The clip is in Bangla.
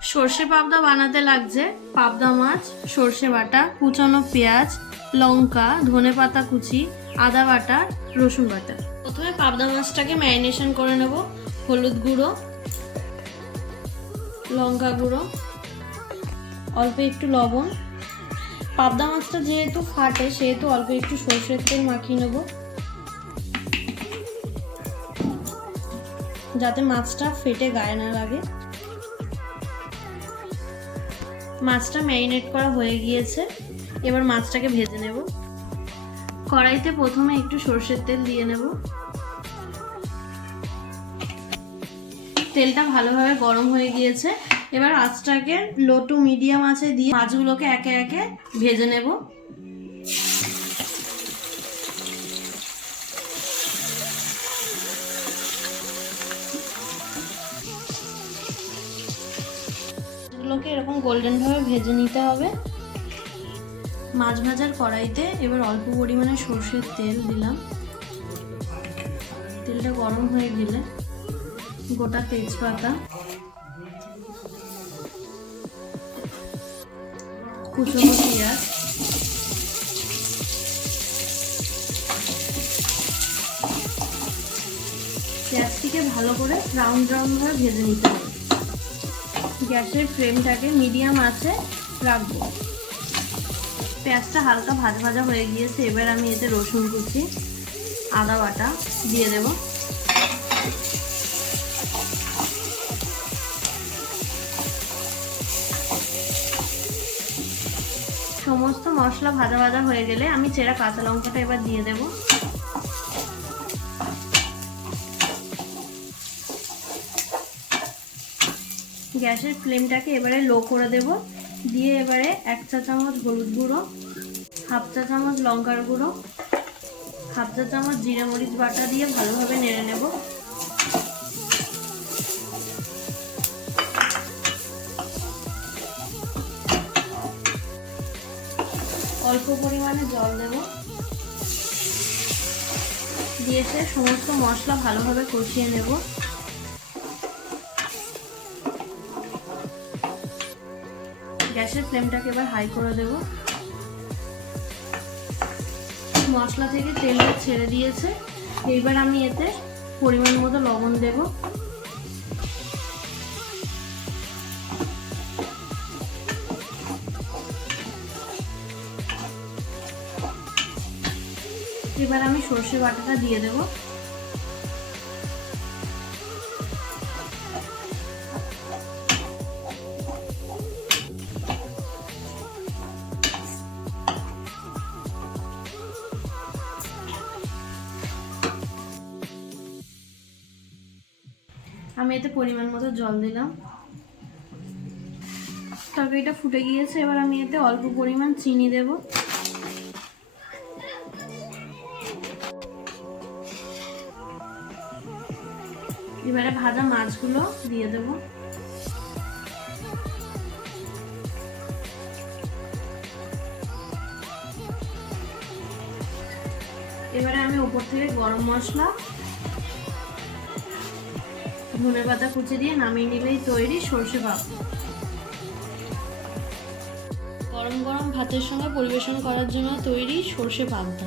সর্ষে পাবদা বানাতে লাগছে পাবদা মাছ, সর্ষে বাটা, কুচানো পেঁয়াজ, লঙ্কা, ধনেপাতা কুচি, আদা বাটা, রসুন বাটা। প্রথমে পাবদা মাছটাকে ম্যারিনেশন করে নেব। হলুদ গুঁড়ো, লঙ্কা গুঁড়ো, অল্প একটু লবণ। পাবদা মাছটা যেহেতু ফাটে সেহেতু অল্প একটু সর্ষের তেল মাখিয়ে নেব, যাতে মাছটা ফেটে গায়ে না লাগে। মাছটা ম্যারিনেট করা হয়ে গিয়েছে, এবার মাছটাকে ভেজে নেব। কড়াইতে প্রথমে একটু সর্ষের তেল দিয়ে নেব। তেলটা ভালোভাবে গরম হয়ে গিয়েছে, এবার আঁচটাকে লো টু মিডিয়াম আঁচে দিয়ে মাছগুলোকে একে একে ভেজে নেব। মাছগুলোকে এরকম গোল্ডেন ভাবে ভেজে নিতে হবে। মাছ ভাজার কড়াইতে এবার অল্প পরিমাণে সর্ষের তেল দিলাম। তেলটা গরম হয়ে গেলে গোটা তেজপাতা, কুচনো পেঁয়াজ, পেঁয়াজটিকে ভালো করে ব্রাউন ব্রাউন ভাবে ভেজে নিতে হবে। গ্যাসের ফ্লেমটাকে মিডিয়াম আঁচে রাখবো। পেঁয়াজটা হালকা ভাজা ভাজা হয়ে গিয়েছে, এবার আমি এতে রসুন কুচি, আদা বাটা দিয়ে দেব। সমস্ত মশলা ভাজা ভাজা হয়ে গেলে আমি চেরা কাঁচা লঙ্কাটা এবার দিয়ে দেব। গ্যাসের ফ্লেমটাকে এবারে লো করে দেব। দিয়ে এবারে 1 চা চামচ হলুদ গুঁড়ো, হাফ চা চামচ লঙ্কার গুঁড়ো, হাফ চা চামচ জিরে মরিচ বাটা দিয়ে ভালোভাবে নেড়ে নেব। অল্প পরিমাণে জল দেব, দিয়ে সমস্ত মশলা ভালোভাবে কষিয়ে নেব। গ্যাসের ফ্লেমটাকে এবার হাই করে দেব। মশলা থেকে তেলটা ছেড়ে দিয়েছে, এইবার আমি এতে পরিমাণ মতো লবণ দেব। এবার আমি সর্ষে বাটাটা দিয়ে দেব। আমি এতে পরিমাণ মতো জল দিলাম। তরকারিটা ফুটে গিয়েছে, এবার আমি এতে অল্প পরিমাণ চিনি দেব। এবারে ভাজা মাছগুলো দিয়ে দেব। এবারে আমি উপর থেকে গরম মশলা, ধনেপাতা কুচি দিয়ে নামিয়ে নিলেই তৈরি সর্ষে পাবদা। গরম গরম ভাতের সঙ্গে পরিবেশন করার জন্য তৈরি সর্ষে পাবদা।